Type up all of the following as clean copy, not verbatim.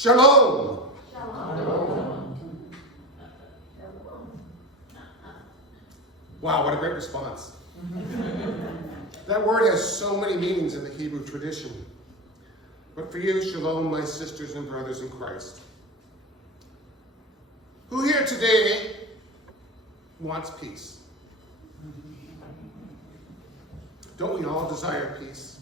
Shalom. Wow, what a great response. That word has so many meanings in the Hebrew tradition. But for you, shalom, my sisters and brothers in Christ. Who here today wants peace? Don't we all desire peace?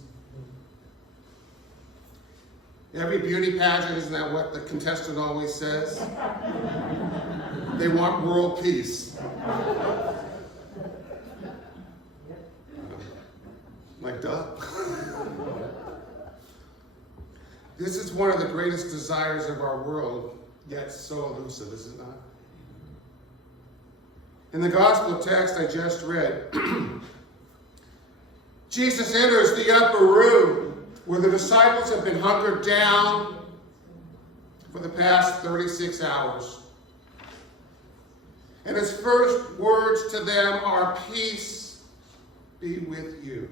Every beauty pageant, isn't that what the contestant always says? They want world peace. Like, duh. This is one of the greatest desires of our world, yet so elusive, is it not? In the gospel text I just read, Jesus enters the upper room where the disciples have been hunkered down for the past 36 hours. And his first words to them are, "Peace be with you."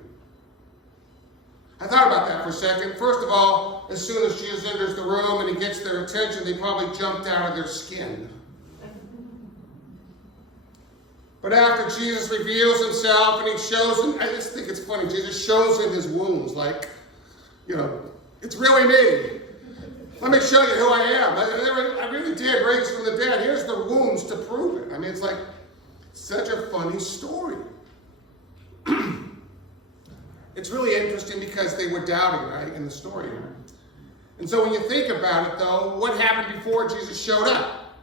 I thought about that for a second. First of all, as soon as Jesus enters the room and he gets their attention, they probably jumped out of their skin. But after Jesus reveals himself and he shows them, I just think it's funny, Jesus shows him his wounds, like, it's really me. Let me show you who I am. I really did raise from the dead. Here's the wounds to prove it. I mean, it's like such a funny story. It's really interesting because they were doubting, right, in the story. And so when you think about it, though, what happened before Jesus showed up?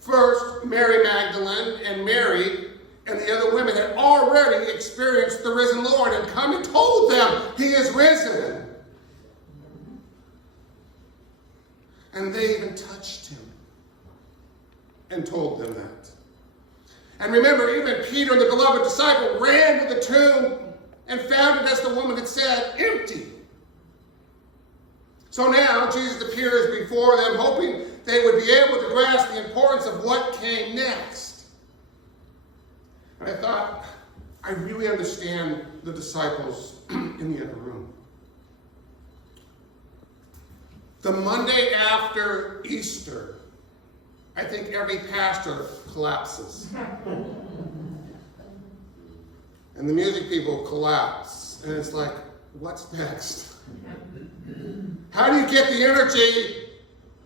First, Mary Magdalene and Mary and the other women had already experienced the risen Lord and come and told them he is risen. And they even touched him and told them that. And remember, even Peter, the beloved disciple, ran to the tomb and found it, as the woman had said, empty. So now Jesus appears before them, hoping they would be able to grasp the importance of what came next. And I thought, I really understand the disciples in the other room. The Monday after Easter, I think every pastor collapses. And the music people collapse. And it's like, what's next? How do you get the energy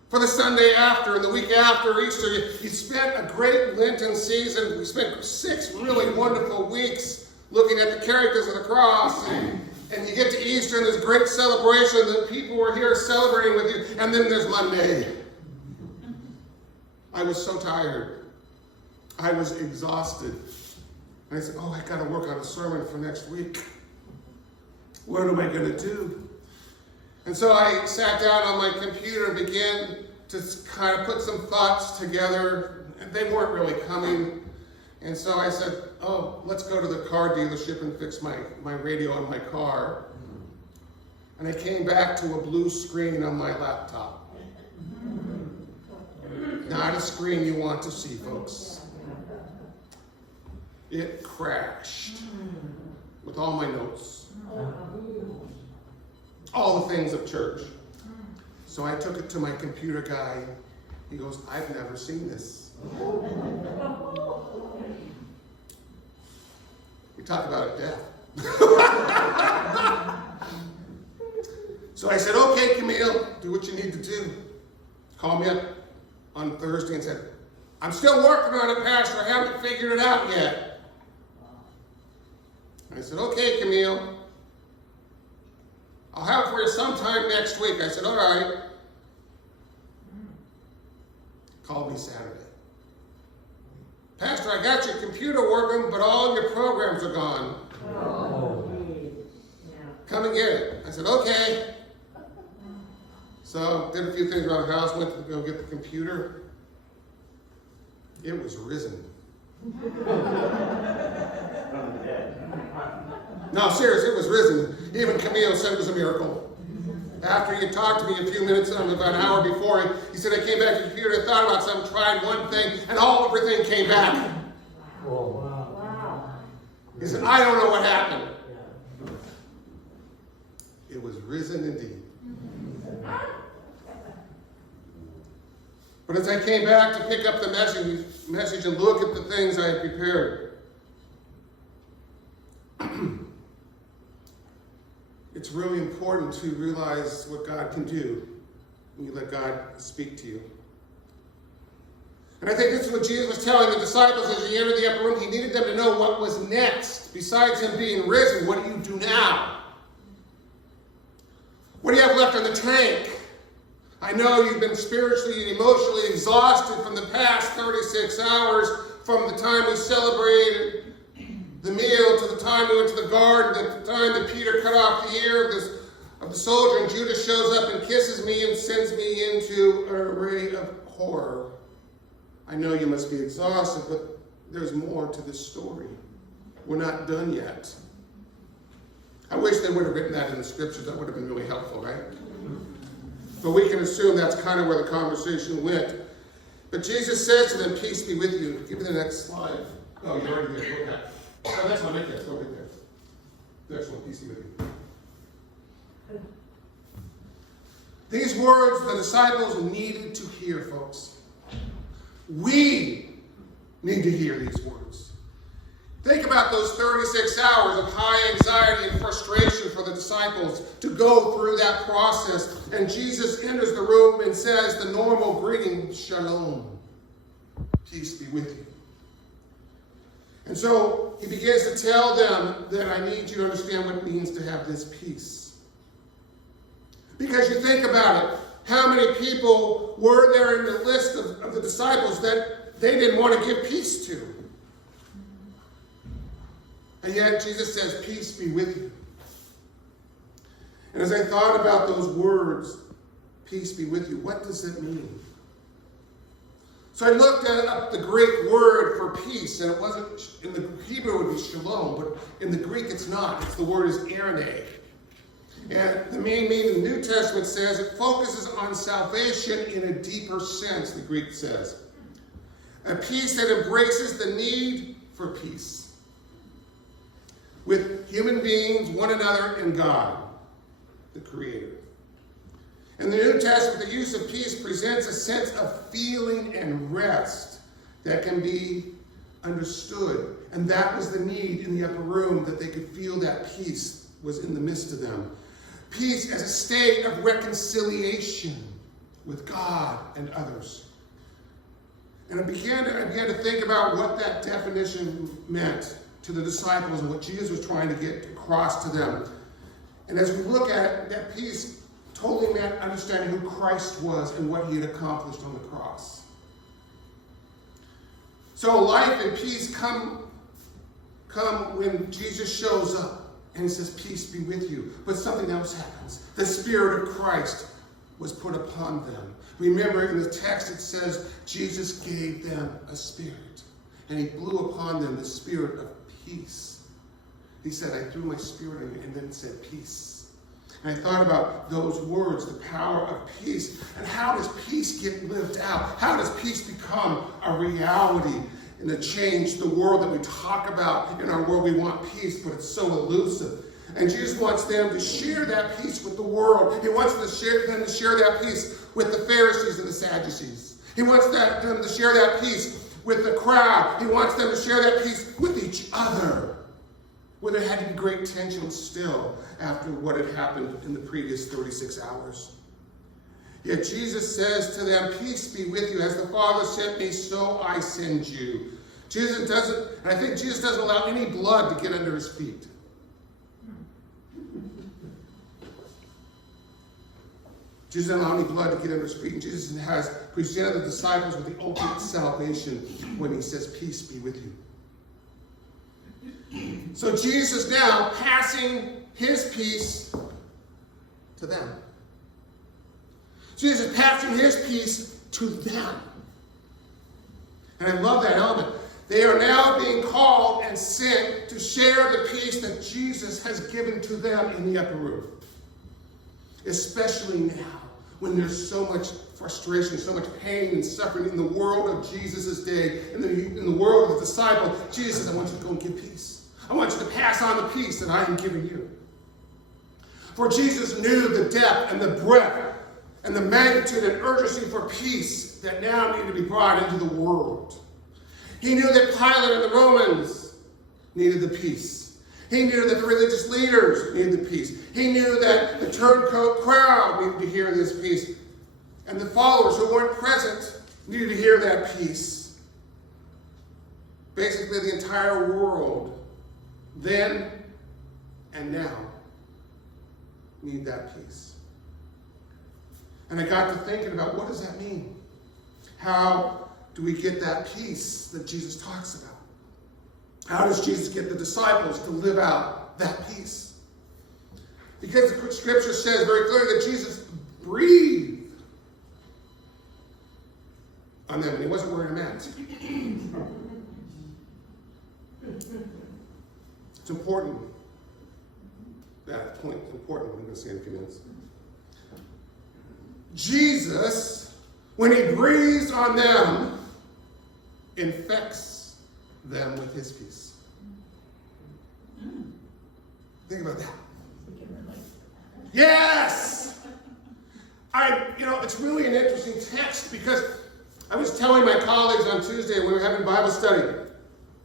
for the Sunday after and the week after Easter? You spent a great Lenten season. We spent 6 really wonderful weeks looking at the characters of the cross. And you get to Easter and there's great celebration. The people were here celebrating with you. And then there's Monday. I was so tired. I was exhausted. And I said, I got to work on a sermon for next week. What am I going to do? And so I sat down on my computer and began to kind of put some thoughts together. And they weren't really coming. And so I said, let's go to the car dealership and fix my radio on my car. And I came back to a blue screen on my laptop. Not a screen you want to see, folks. It crashed with all my notes. All the things of church. So I took it to my computer guy. He goes, I've never seen this. We talk about death. So I said, okay, Camille, do what you need to do. Call me up on Thursday and said, I'm still working on it, Pastor. I haven't figured it out yet. I said, okay, Camille. I'll have it for you sometime next week. I said, all right. Called me Saturday. Pastor, I got your computer working, but all your programs are gone. Come and get it. I said, okay. So, did a few things around the house, went to go get the computer. It was risen. No, serious, it was risen. Even Camille said it was a miracle. After he had talked to me a few minutes, about an hour before, he said, I came back to the computer, thought about something, tried one thing, and everything came back. Wow. He said, I don't know what happened. It was risen indeed. But as I came back to pick up the message and look at the things I had prepared, it's really important to realize what God can do when you let God speak to you. And I think this is what Jesus was telling the disciples as he entered the upper room. He needed them to know what was next. Besides him being risen, what do you do now? What do you have left in the tank? I know you've been spiritually and emotionally exhausted from the past 36 hours, from the time we celebrated the meal to the time we went to the garden, to the time that Peter cut off the ear of the soldier, and Judas shows up and kisses me and sends me into an array of horror. I know you must be exhausted, but there's more to this story. We're not done yet. I wish they would have written that in the scriptures. That would have been really helpful, right? But we can assume that's kind of where the conversation went. But Jesus says to them, peace be with you. Give me the next slide. Oh, you're already there. Okay. Oh, that's one right there. Go right there. The next one, peace be with you. These words the disciples needed to hear, folks. We need to hear these words. Think about those 36 hours of high anxiety and frustration for the disciples to go through that process. And Jesus enters the room and says the normal greeting, shalom, peace be with you. And so he begins to tell them that I need you to understand what it means to have this peace. Because you think about it, how many people were there in the list of the disciples that they didn't want to give peace to? And yet Jesus says, peace be with you. And as I thought about those words, peace be with you, what does that mean? So I looked up the Greek word for peace, and it wasn't, in the Hebrew it would be shalom, but in the Greek it's not. The word is eirene. And the main meaning the New Testament says it focuses on salvation in a deeper sense, the Greek says. A peace that embraces the need for peace with human beings, one another, and God, the Creator. In the New Testament, the use of peace presents a sense of feeling and rest that can be understood. And that was the need in the upper room, that they could feel that peace was in the midst of them. Peace as a state of reconciliation with God and others. And I began to think about what that definition meant to the disciples and what Jesus was trying to get across to them. And as we look at it, that peace totally meant understanding who Christ was and what he had accomplished on the cross. So life and peace come when Jesus shows up and he says, peace be with you. But something else happens. The Spirit of Christ was put upon them. Remember, in the text it says Jesus gave them a spirit. And he blew upon them the spirit of peace. He said, I threw my spirit on you, and then it said peace. And I thought about those words, the power of peace, and how does peace get lived out? How does peace become a reality and to change the world that we talk about? In our world, we want peace, but it's so elusive. And Jesus wants them to share that peace with the world. He wants them to share that peace with the Pharisees and the Sadducees. He wants them to share that peace with the crowd. He wants them to share that peace with each other. Where there had to be great tension still after what had happened in the previous 36 hours. Yet Jesus says to them, peace be with you. As the Father sent me, so I send you. I think Jesus doesn't allow any blood to get under his feet. Jesus doesn't allow any blood to get under his feet. And Jesus has presented the disciples with the ultimate salvation when he says, peace be with you. So Jesus now passing his peace to them. Jesus is passing his peace to them. And I love that element. They are now being called and sent to share the peace that Jesus has given to them in the upper room. Especially now, when there's so much frustration, so much pain and suffering in the world of Jesus' day, in the world of the disciple. Jesus says, I want you to go and give peace. I want you to pass on the peace that I am giving you. For Jesus knew the depth and the breadth and the magnitude and urgency for peace that now needed to be brought into the world. He knew that Pilate and the Romans needed the peace. He knew that the religious leaders needed the peace. He knew that the turncoat crowd needed to hear this peace. And the followers who weren't present needed to hear that peace. Basically, the entire world, then and now, need that peace. And I got to thinking about, what does that mean? How do we get that peace that Jesus talks about? How does Jesus get the disciples to live out that peace? Because the scripture says very clearly that Jesus breathed on them, and he wasn't wearing a mask. It's important. That point is important. I'm going to say in a few minutes. Jesus, when he breathes on them, infects them with his peace. Think about that. Yes! It's really an interesting text, because I was telling my colleagues on Tuesday when we were having Bible study,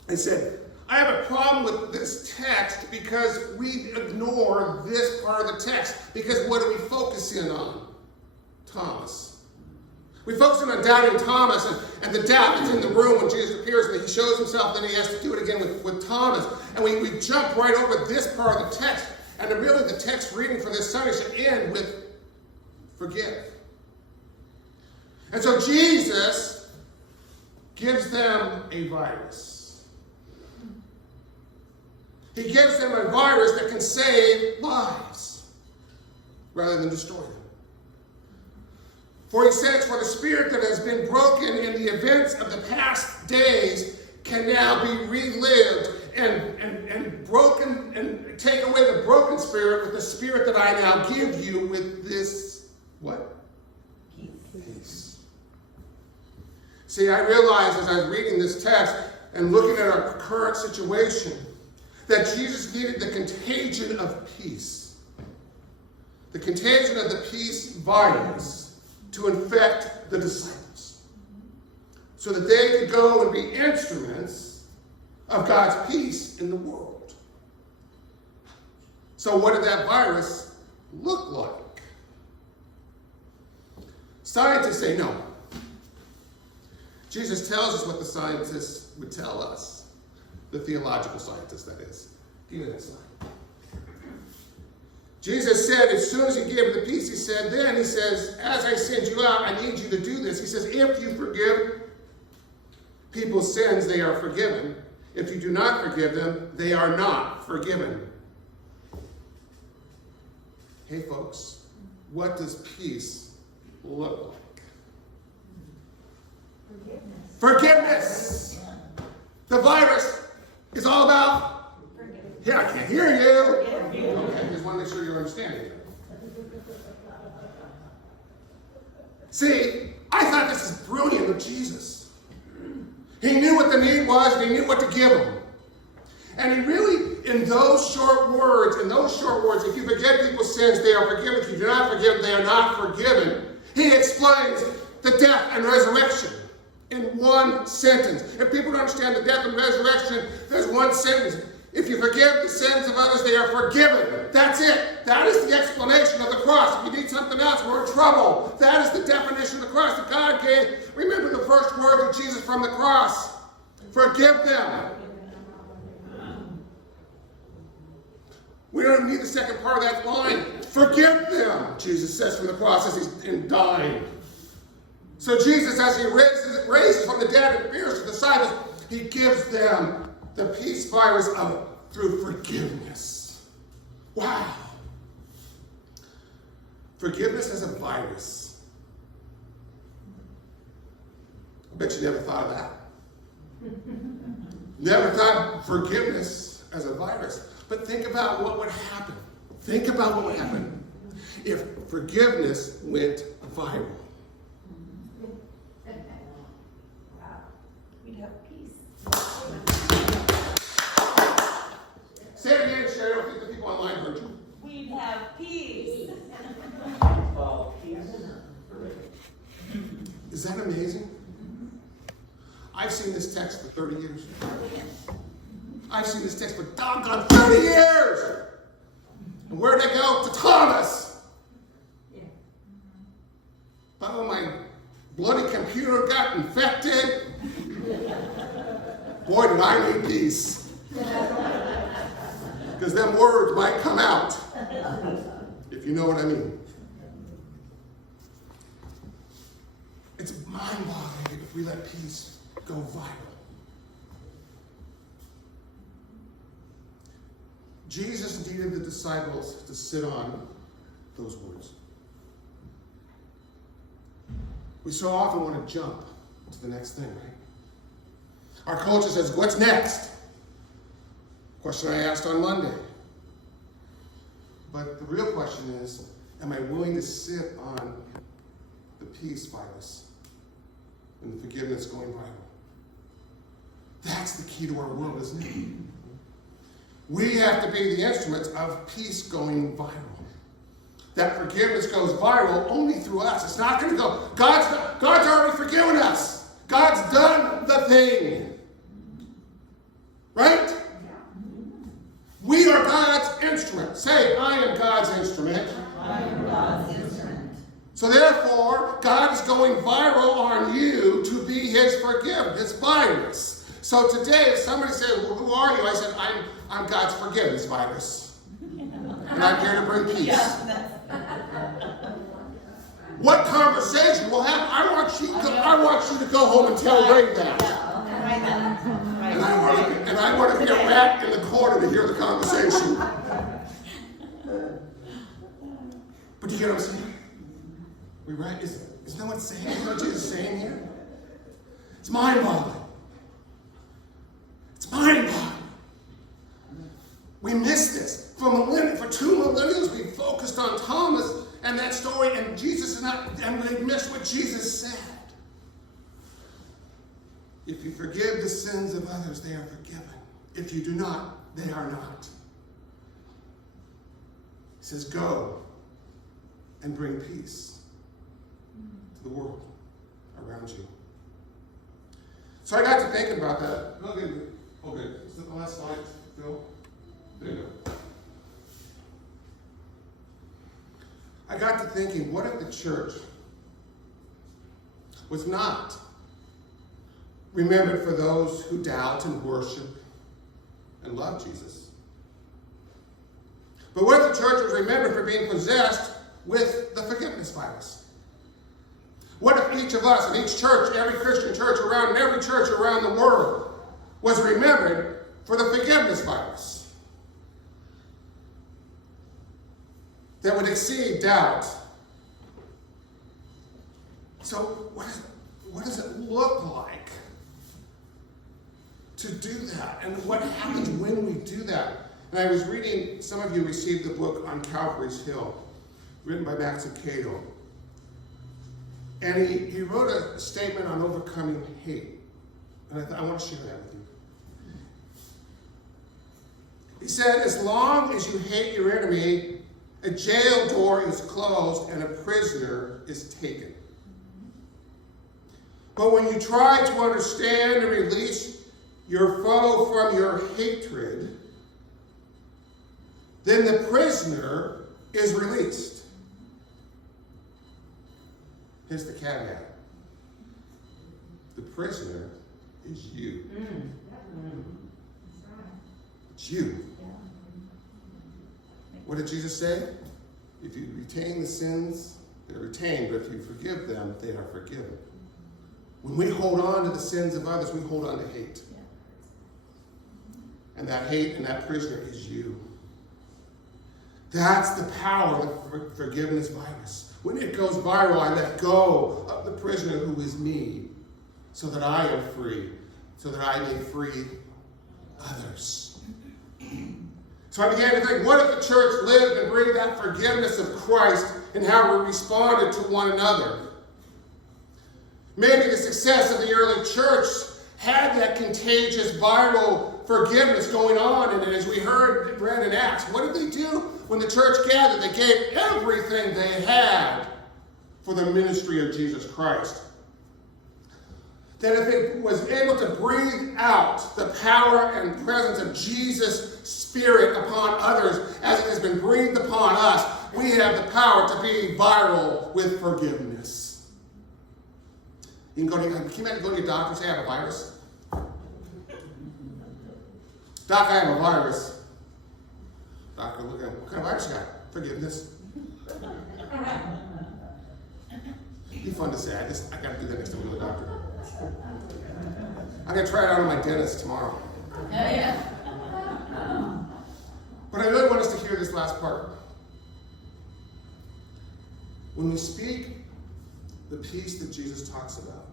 I said, I have a problem with this text because we ignore this part of the text. Because what do we focus in on? Thomas. We focus in on doubting Thomas and the doubt that's in the room when Jesus appears and he shows himself, then he has to do it again with Thomas. And we jump right over this part of the text. And really the text reading for this Sunday should end with forgive. And so Jesus gives them a virus. He gives them a virus that can save lives rather than destroy them. For he says, for the spirit that has been broken in the events of the past days can now be relived and broken, and take away the broken spirit with the spirit that I now give you with this, what? Peace. See, I realized as I was reading this text and looking at our current situation, that Jesus needed the contagion of peace. The contagion of the peace virus to infect the disciples. So that they could go and be instruments of God's peace in the world. So what did that virus look like? Scientists say no. Jesus tells us what the scientists would tell us. The theological scientists, that is. Give me that slide. Jesus said, as soon as he gave the peace, he said, as I send you out, I need you to do this. He says, if you forgive people's sins, they are forgiven. If you do not forgive them, they are not forgiven. Hey, folks, what does peace look like? Forgiveness. The virus is all about, yeah, I can't hear you. Okay, just want to make sure you're understanding. See, I thought this is brilliant of Jesus. He knew what the need was, and he knew what to give them. And he really, in those short words, if you forgive people's sins, they are forgiven. If you do not forgive them, they are not forgiven. He explains the death and resurrection in one sentence. If people don't understand the death and resurrection, there's one sentence. If you forgive the sins of others, they are forgiven. That's it. That is the explanation of the cross. If you need something else, we're in trouble. That is the definition of the cross that God gave. Remember the first words of Jesus from the cross. Forgive them. We don't need the second part of that line. Forgive them, Jesus says from the cross as he's dying. So Jesus, as he raises from the dead and appears to the disciples, he gives them the peace virus through forgiveness. Wow. Forgiveness as a virus. I bet you never thought of that. Never thought forgiveness as a virus. But think about what would happen. Think about what would happen if forgiveness went viral. We'd have peace. Say it again, Sherry. I don't think the people online heard you. We'd have peace. Is that amazing? text for 30 years. I've seen this text for doggone 30 years. And where'd I go? To Thomas. But when my bloody computer got infected, boy, did I need peace. Because them words might come out, if you know what I mean. It's mind-boggling if we let peace go viral. Jesus needed the disciples to sit on those words. We so often want to jump to the next thing, right? Our culture says, what's next? Question I asked on Monday. But the real question is, am I willing to sit on the peace virus and the forgiveness going viral? That's the key to our world, isn't it? We have to be the instruments of peace going viral. That forgiveness goes viral only through us. It's not going to go. God's already forgiven us. God's done the thing. Right? We are God's instrument. Say, I am God's instrument. I am God's instrument. So therefore, God is going viral on you to be his forgiveness virus. So today, if somebody says, well, who are you? I said, I'm God's forgiveness virus. And I'm here to bring peace. What conversation we'll have, I want you to go home and tell Ray that. And I want to be a rat in the corner to hear the conversation. But do you get what I'm saying? We right? Isn't that what's saying? Isn't that what Jesus is saying here? It's mind-boggling. It's mind-boggling. We miss this. For 2 millennials, we focused on Thomas and that story, and Jesus is not, and they missed what Jesus said. If you forgive the sins of others, they are forgiven. If you do not, they are not. He says, go and bring peace to the world around you. So I got to thinking about that. Okay, is that the last slide, Phil? There you go. I got to thinking, what if the church was not remembered for those who doubt and worship and love Jesus? But what if the church was remembered for being possessed with the forgiveness virus? What if each of us, in each church, every Christian church around, and every church around the world was remembered for the forgiveness virus? That would exceed doubt. So what does it look like to do that? And what happens when we do that? And I was reading, some of you received the book On Calvary's Hill, written by Max Lucado. And he wrote a statement on overcoming hate. And I want to share that with you. He said, as long as you hate your enemy, a jail door is closed and a prisoner is taken. But when you try to understand and release your foe from your hatred, then the prisoner is released. Here's the caveat. The prisoner is you. It's you. What did Jesus say? If you retain the sins, they're retained, but if you forgive them, they are forgiven. When we hold on to the sins of others, we hold on to hate. And that hate and that prisoner is you. That's the power of the forgiveness virus. When it goes viral, I let go of the prisoner who is me, so that I am free, so that I may free others. So I began to think, what if the church lived and breathed that forgiveness of Christ in how we responded to one another? Maybe the success of the early church had that contagious, viral forgiveness going on. And as we read in Acts, what did they do when the church gathered? They gave everything they had for the ministry of Jesus Christ. that if it was able to breathe out the power and presence of Jesus' Spirit upon others as it has been breathed upon us, we have the power to be viral with forgiveness. You can go to your doctor and say, I have a virus. Doc, I have a virus. Doctor, look at him. What kind of virus you got? Forgiveness. Be fun to say. I got to do that next time we go to the doctor. I'm going to try it out on my dentist tomorrow. Oh, yeah. But I really want us to hear this last part. When we speak the peace that Jesus talks about,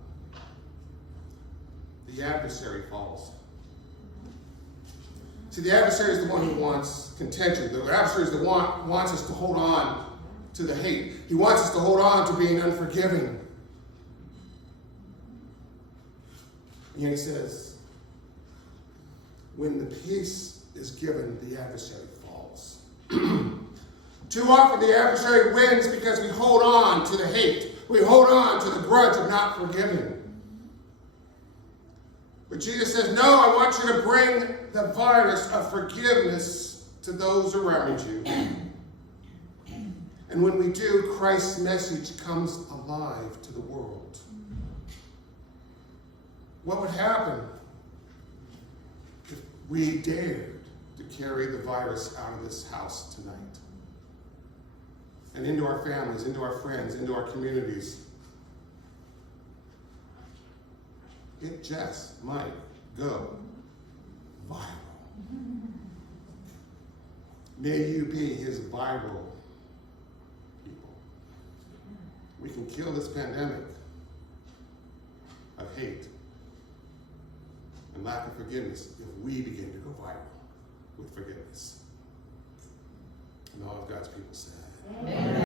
the adversary falls. See, the adversary is the one who wants contention. The adversary is the one who wants us to hold on to the hate. He wants us to hold on to being unforgiving. And he says, when the peace is given, the adversary falls. Too often the adversary wins because we hold on to the hate. We hold on to the grudge of not forgiving. But Jesus says, no, I want you to bring the virus of forgiveness to those around you. And when we do, Christ's message comes alive to the world. What would happen if we dared to carry the virus out of this house tonight? And into our families, into our friends, into our communities? It just might go viral. May you be his viral people. We can kill this pandemic of hate and lack of forgiveness if we begin to go viral with forgiveness. And all of God's people say,